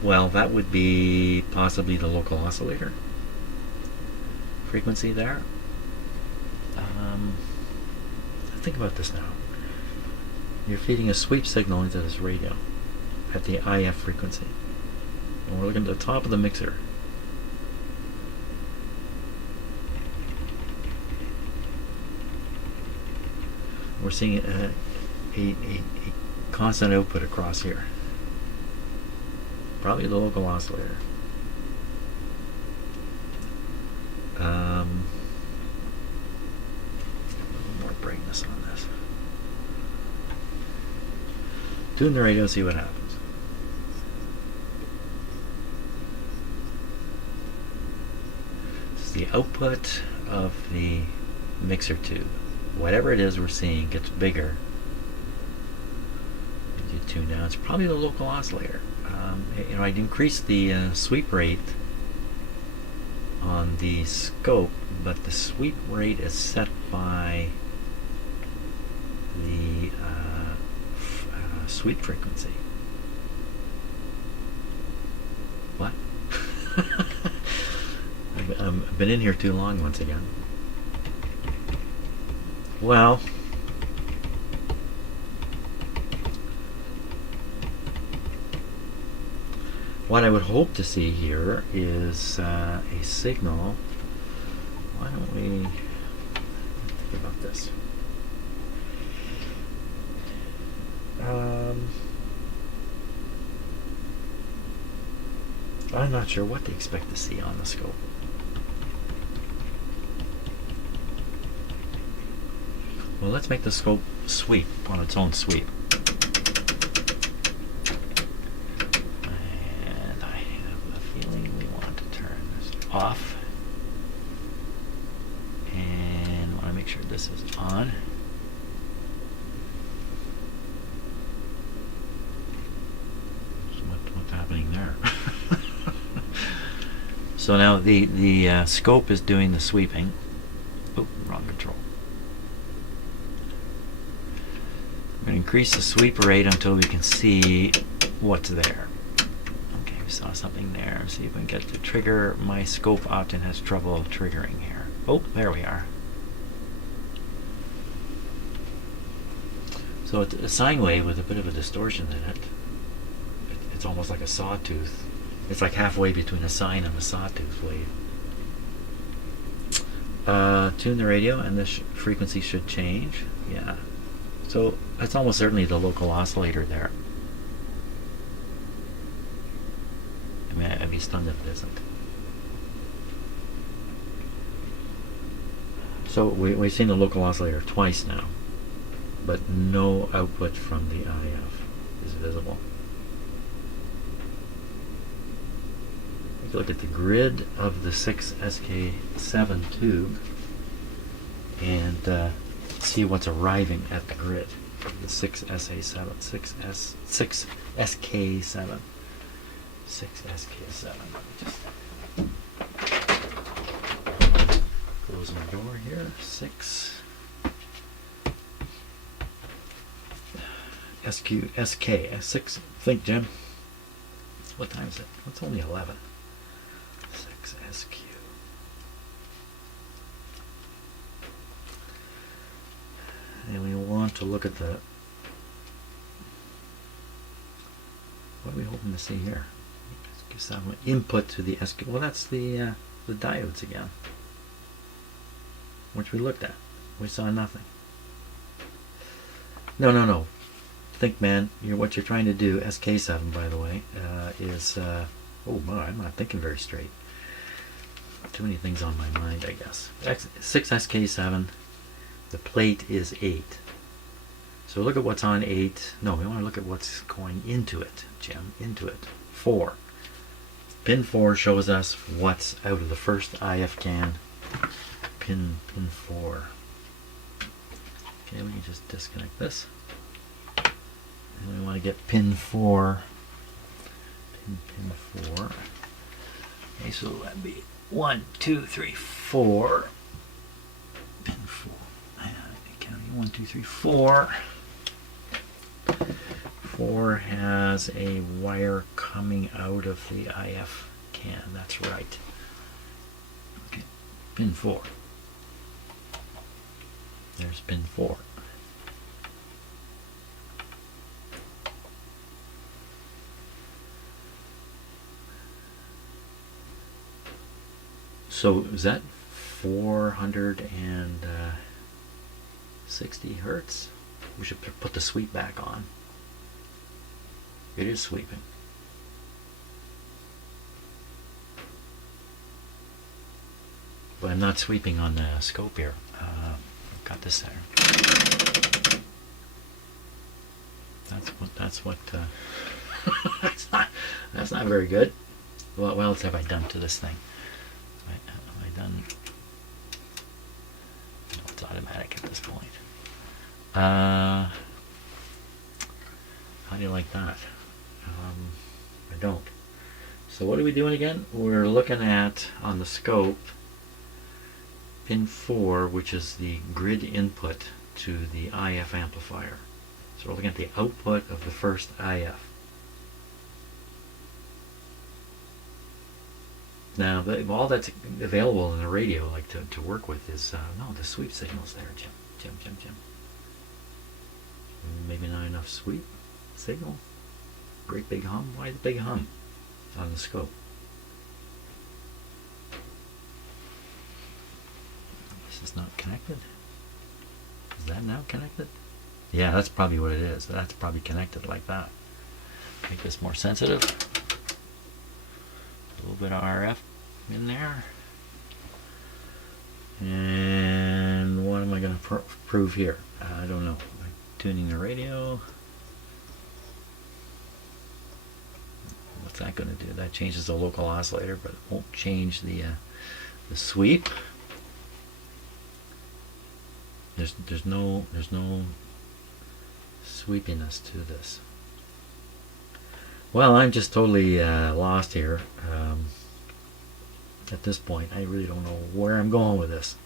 Well, that would be possibly the local oscillator frequency there. Think about this now. You're feeding a sweep signal into this radio at the IF frequency. And we're looking at the top of the mixer. We're seeing a constant output across here. Probably the local oscillator. A little more brightness on this. Tune the radio, see what happens. This is the output of the mixer tube. Whatever it is we're seeing gets bigger. As you tune down, it's probably the local oscillator. I'd increase the sweep rate on the scope, but the sweep rate is set by the sweep frequency. What? I've been in here too long once again. Well, what I would hope to see here is a signal. Why don't we think about this? I'm not sure what to expect to see on the scope. Well, let's make the scope sweep on its own sweep. And I have a feeling we want to turn this off. And I want to make sure this is on. So what's happening there? So now the scope is doing the sweeping. Oh, wrong control. We're going to increase the sweep rate until we can see what's there. Okay, we saw something there. See if we can get the trigger. My scope often has trouble triggering here. Oh, there we are. So it's a sine wave with a bit of a distortion in it. It's almost like a sawtooth. It's like halfway between a sine and a sawtooth wave. Tune the radio and the frequency should change. Yeah. So that's almost certainly the local oscillator there. I mean, I'd be stunned if it isn't. So we've seen the local oscillator twice now, but no output from the IF is visible. Look at the grid of the 6SK7 tube and see what's arriving at the grid. The 6SK7. 6SK7. Let me just close my door here. 6 SK6. Think, Jim. What time is it? It's only 11. 6SQ. And we want to look at the, what are we hoping to see here? SQ7 input to the SQ. Well, that's the diodes again, which we looked at. We saw nothing. No. Think, man. What you're trying to do, SK7, by the way, is oh my, I'm not thinking very straight. Too many things on my mind, I guess. 6SK7. The plate is 8. So look at what's on 8. No, we want to look at what's going into it, Jim. Into it. 4. Pin 4 shows us what's out of the first IF can. Pin 4. Okay, let me just disconnect this. And we want to get pin 4. Pin 4. Okay, so that'd be 1, 2, 3, 4. Pin 4. Counting 1, 2, 3, 4. 4 has a wire coming out of the IF can. That's right. Okay, pin 4. There's pin 4. So is that 460 hertz? We should put the sweep back on. It is sweeping. But I'm not sweeping on the scope here. I've got this there. That's what that's not very good. What else have I done to this thing? Have I done? No, it's automatic at this point. How do you like that? I don't. So what are we doing again? We're looking at, on the scope, pin 4, which is the grid input to the IF amplifier. So we're looking at the output of the first IF. Now, all that's available in the radio, like to work with, is no, the sweep signal's there, Jim. Maybe not enough sweep signal. Great big hum. Why the big hum on the scope? This is not connected. Is that now connected? Yeah, that's probably what it is. That's probably connected like that. Make this more sensitive. A little bit of RF in there. And what am I going to prove here? I don't know. Tuning the radio. What's that going to do? That changes the local oscillator, but it won't change the sweep. There's no sweepiness to this. Well, I'm just totally lost here. At this point, I really don't know where I'm going with this.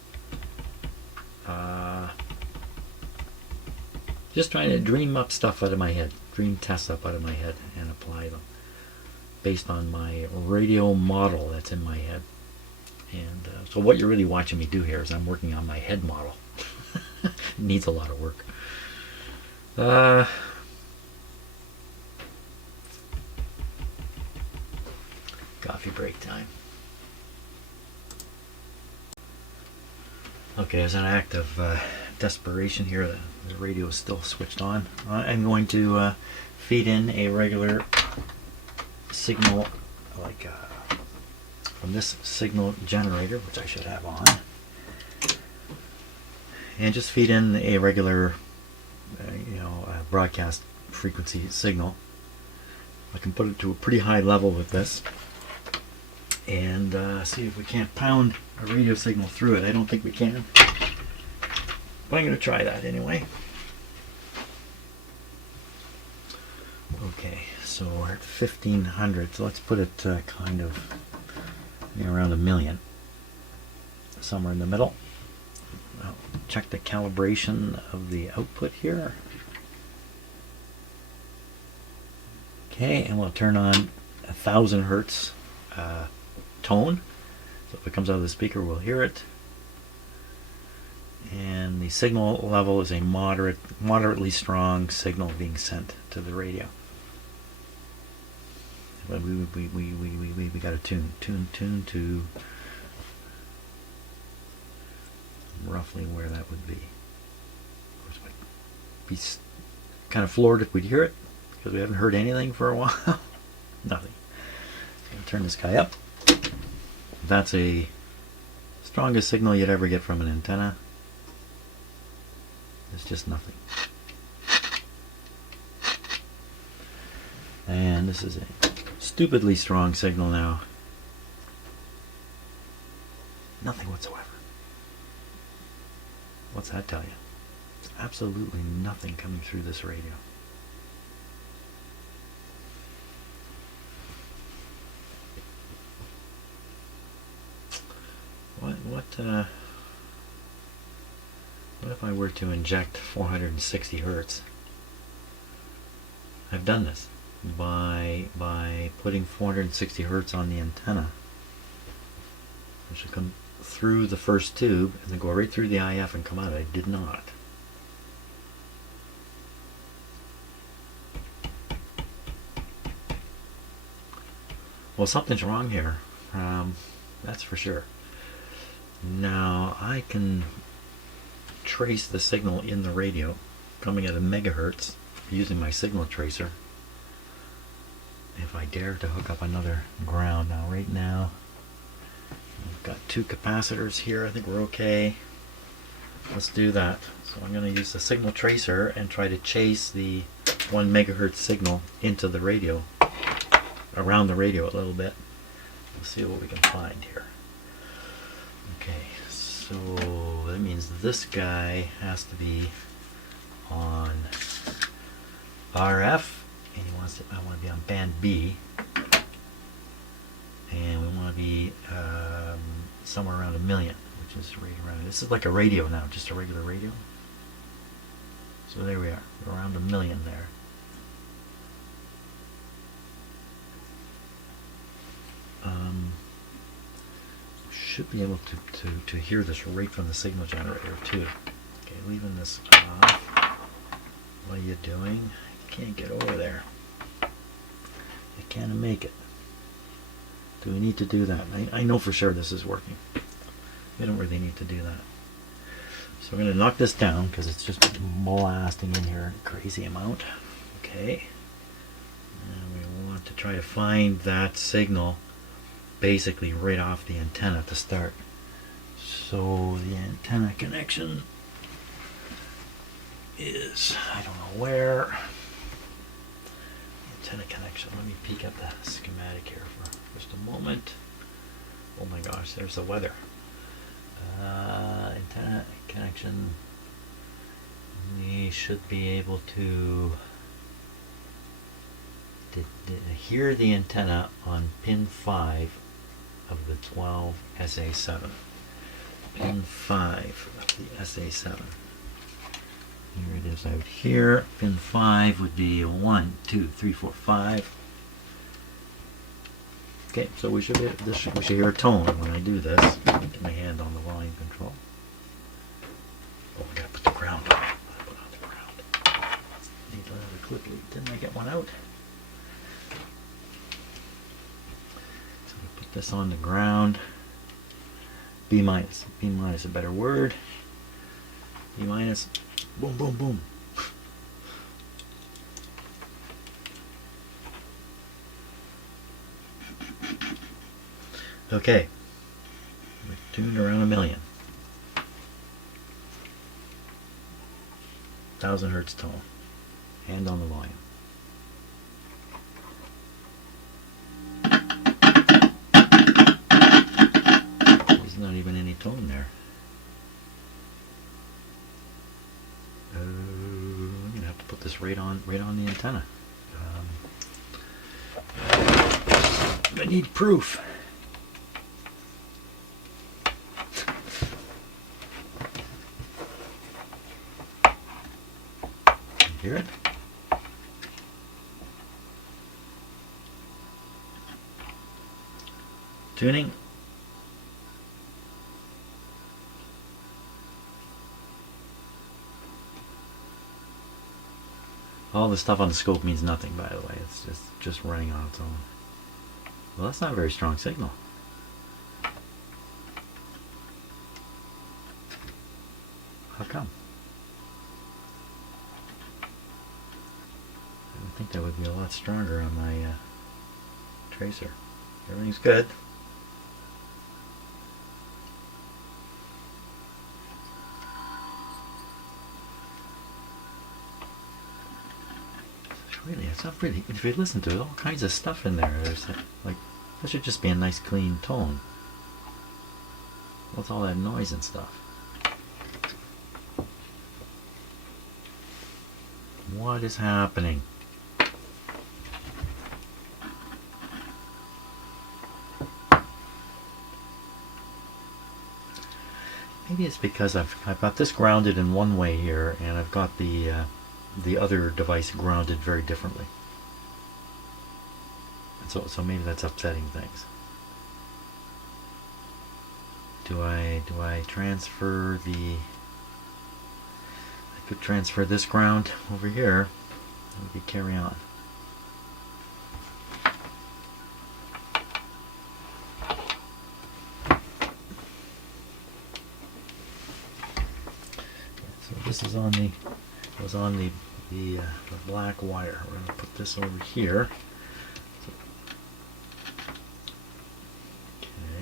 Just trying to dream up stuff out of my head, dream tests up out of my head, and apply them based on my radio model that's in my head. And so what you're really watching me do here is I'm working on my head model. It needs a lot of work. Coffee break time. Okay, as an act of desperation here, the radio is still switched on. I'm going to feed in a regular signal, like from this signal generator, which I should have on, and just feed in a regular, broadcast frequency signal. I can put it to a pretty high level with this, and see if we can't pound a radio signal through it. I don't think we can, but I'm going to try that anyway. Okay, so we're at 1500, so let's put it kind of around 1,000,000, somewhere in the middle. I'll check the calibration of the output here. Okay, and we'll turn on 1,000 hertz tone. So if it comes out of the speaker, we'll hear it. And the signal level is a moderately strong signal being sent to the radio. But we got to tune to roughly where that would be. Of course, I'd be kind of floored if we'd hear it, because we haven't heard anything for a while. Nothing. So I'll turn this guy up. That's a strongest signal you'd ever get from an antenna. It's just nothing. And this is a stupidly strong signal now. Nothing whatsoever. What's that tell you? There's absolutely nothing coming through this radio. What if I were to inject 460 hertz? I've done this by putting 460 hertz on the antenna. It should come through the first tube and then go right through the IF and come out. I did not. Well, something's wrong here. That's for sure. Now I can trace the signal in the radio coming at a megahertz using my signal tracer. If I dare to hook up another ground. Now right now we've got 2 capacitors here. I think we're okay. Let's do that. So I'm going to use the signal tracer and try to chase the 1 megahertz signal into the radio, around the radio a little bit. We'll see what we can find here. Okay, so that means this guy has to be on RF, and I want to be on band B, and we want to be somewhere around 1 million, which is right around. This is like a radio now, just a regular radio. So there we are, around 1 million there. Should be able to hear this right from the signal generator too. Okay, leaving this off. What are you doing? You can't get over there. You can't make it. Do we need to do that? I know for sure this is working. We don't really need to do that. So we're going to knock this down because it's just blasting in here a crazy amount. Okay. And we want to try to find that signal basically right off the antenna to start. So the antenna connection is, I don't know where. Antenna connection. Let me peek at the schematic here for just a moment. Oh my gosh, there's the weather. Antenna connection. We should be able to hear the antenna on pin 5 of the 12 SA7. Pin 5 of the SA7. Here it is out here. Pin 5 would be 1, 2, 3, 4, 5. Okay, so we should hear a tone when I do this. Get my hand on the volume control. Oh, I gotta put the ground on. Put on the ground. Need another clip lead. Didn't I get one out? So we put this on the ground. B minus. B minus a better word. B minus. Boom, boom, boom. Okay. We're tuned around 1 million. 1,000 hertz tone. Hand on the volume. There's not even any tone there. I'm gonna have to put this right on the antenna. I need proof. Hear it? Tuning. All the stuff on the scope means nothing, by the way. It's just running on its own. Well, that's not a very strong signal. How come? I would think that would be a lot stronger on my tracer. Everything's good. Really, it's not pretty. If you listen to it, all kinds of stuff in there. There's like, that should just be a nice clean tone. What's all that noise and stuff? What is happening? Maybe it's because I've got this grounded in one way here, and I've got the other device grounded very differently. And so maybe that's upsetting things. Do I transfer the... I could transfer this ground over here, and we could carry on. So this is on the... was on the black wire. We're going to put this over here.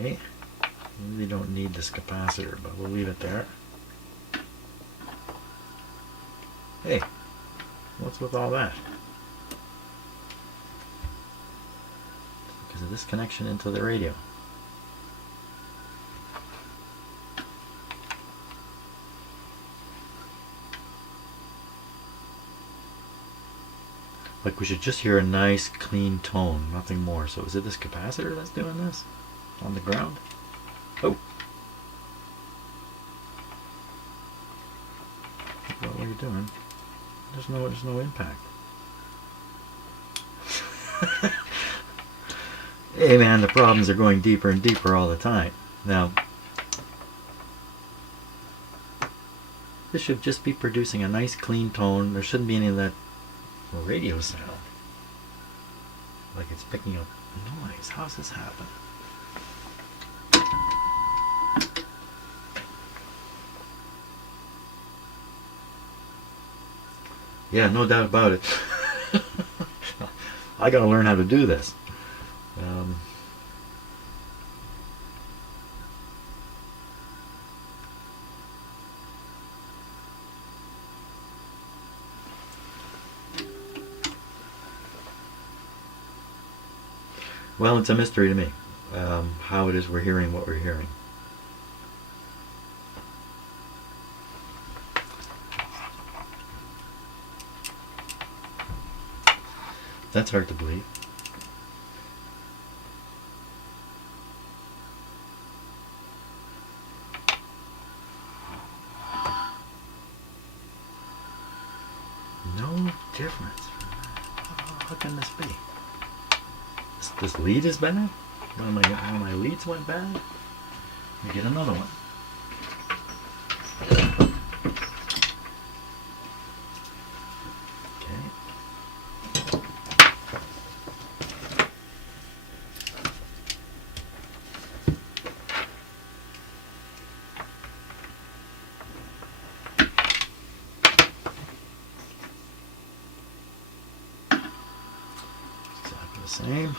Okay. We really don't need this capacitor, but we'll leave it there. Hey, what's with all that? Because of this connection into the radio. Like, we should just hear a nice clean tone, nothing more. So is it this capacitor that's doing this on the ground? Oh, what are you doing? There's no impact. Hey man, the problems are going deeper and deeper all the time. Now, this should just be producing a nice clean tone. There shouldn't be any of that radio sound. Like it's picking up noise. How's this happen? Yeah, no doubt about it. I gotta learn how to do this. Well, it's a mystery to me how it is we're hearing what we're hearing. That's hard to believe. No difference. How can this be? This lead is bad? One of my leads went bad? Let me get another one. Exactly the same.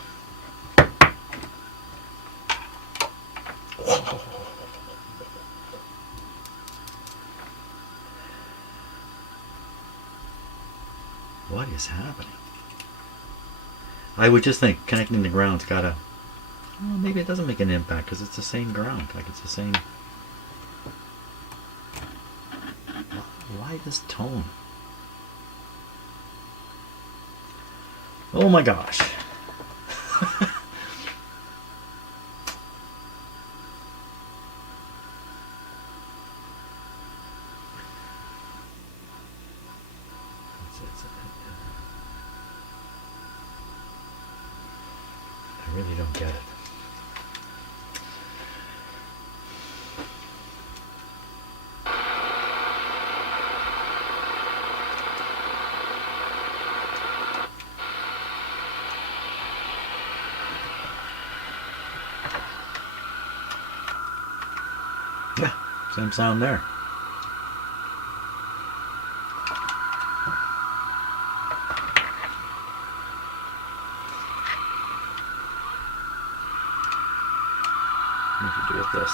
What is happening? I would just think connecting the ground's gotta... Well, maybe it doesn't make an impact because it's the same ground. Like it's the same... Why this tone? Oh my gosh. I really don't get it. Same sound there. What do you do with this?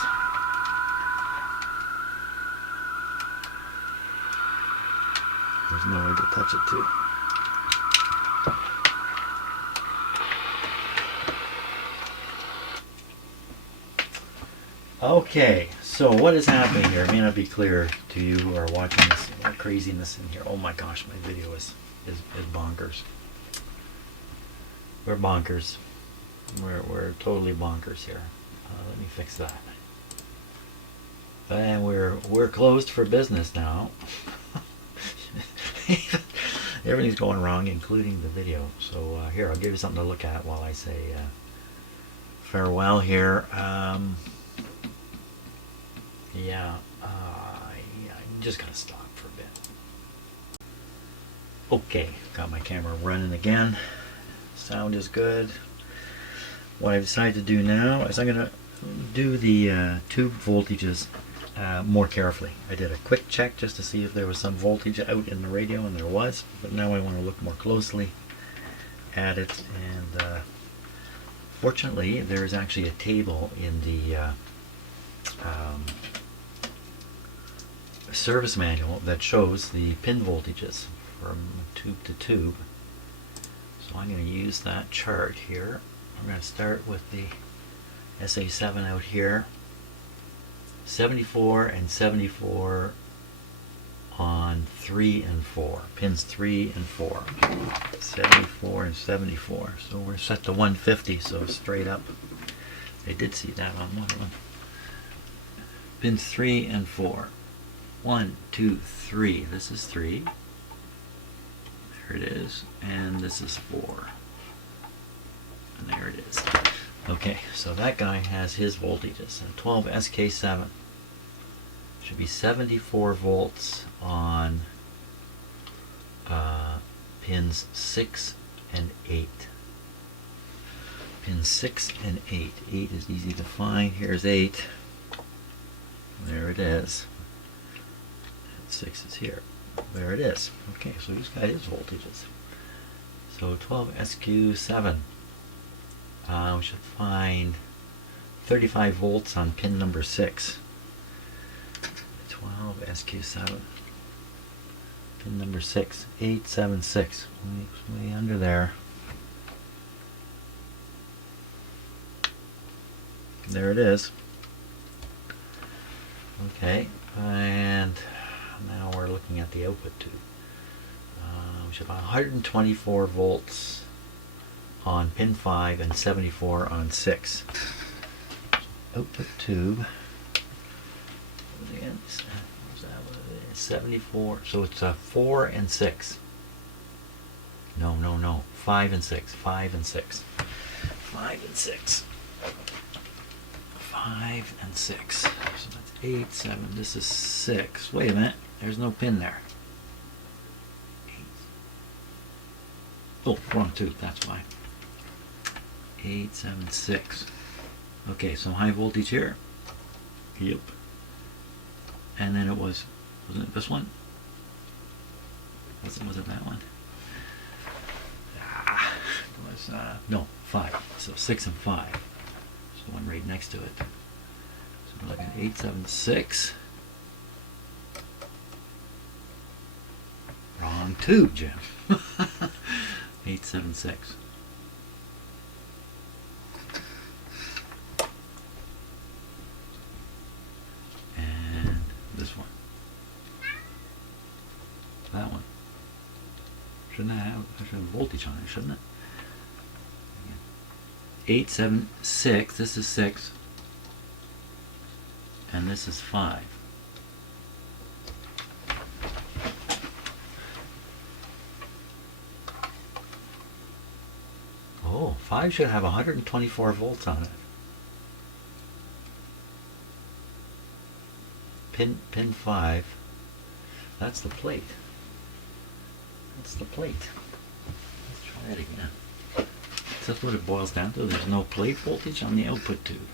There's no way to touch it too. Okay, so what is happening here? It may not be clear to you who are watching this craziness in here. Oh my gosh, my video is bonkers. We're bonkers. We're totally bonkers here. Let me fix that. And we're closed for business now. Everything's going wrong, including the video. So here, I'll give you something to look at while I say farewell here. Yeah, I'm just gonna stop for a bit. Okay, got my camera running again. Sound is good. What I've decided to do now is I'm gonna do the tube voltages more carefully. I did a quick check just to see if there was some voltage out in the radio, and there was, but now I want to look more closely at it. And fortunately, there is actually a table in the service manual that shows the pin voltages from tube to tube. So I'm going to use that chart here. I'm going to start with the SA7 out here. 74 and 74 on 3 and 4. Pins 3 and 4. 74 and 74. So we're set to 150, so straight up. I did see that on one of them. Pins 3 and 4. 1, 2, 3. This is 3. There it is. And this is 4. And there it is. Okay, so that guy has his voltages. And 12 SK7 should be 74 volts on pins 6 and 8. Pins 6 and 8. 8 is easy to find. Here's 8. There it is. 6 is here. There it is. Okay, so he's got his voltages. So 12 SQ7. We should find 35 volts on pin number 6. 12 SQ7. Pin number 6. 876. Way under there. There it is. Okay, and now we're looking at the output tube. We should have 124 volts on pin 5 and 74 on 6. Output tube. Again, what's that? 74. So it's 4 and 6. No. 5 and 6. 5 and 6. 5 and 6. 5 and 6. So that's 8, 7. This is 6. Wait a minute. There's no pin there. 8. Oh, wrong tube. That's why. 8, 7, 6. Okay, so high voltage here. Yep. And then it wasn't it this one? Was it that one? It was, no, 5. So 6 and 5. There's the one right next to it. So we're looking at 8, 7, 6. Wrong tube, Jim. 8, 7, 6. And this one. That one. Shouldn't that have, I should have voltage on it, shouldn't it? 8, 7, 6. This is 6. And this is 5. Oh, 5 should have 124 volts on it. Pin 5. That's the plate. That's the plate. Let's try it again. That's what it boils down to. There's no plate voltage on the output tube.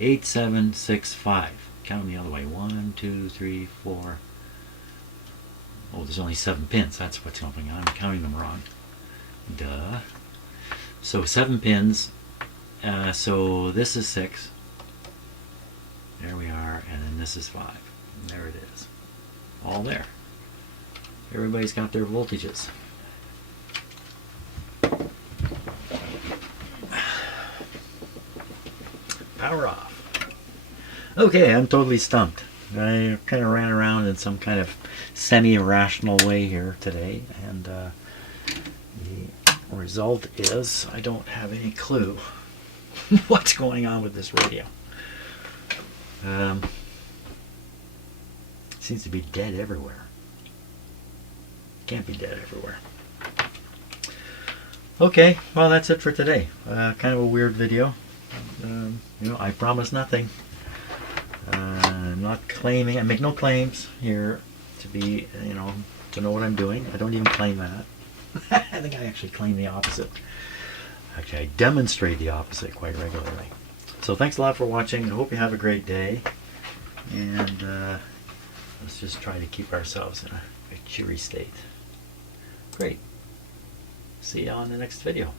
8, 7, 6, 5. count them the other way. 1, 2, 3, 4. Oh, there's only 7 pins. That's what's going on. I'm counting them wrong. Duh. So 7 pins. So this is 6. There we are. And then this is 5. And there it is. All there. Everybody's got their voltages. Power off. Okay, I'm totally stumped. I kind of ran around in some kind of semi-irrational way here today, and the result is I don't have any clue what's going on with this radio. It seems to be dead everywhere. Can't be dead everywhere. Okay, well that's it for today. Kind of a weird video. I promise nothing. I'm not claiming, I make no claims here to be, to know what I'm doing. I don't even claim that. I think I actually claim the opposite. Actually, I demonstrate the opposite quite regularly. So thanks a lot for watching. I hope you have a great day. And let's just try to keep ourselves in a cheery state. Great. See you on the next video.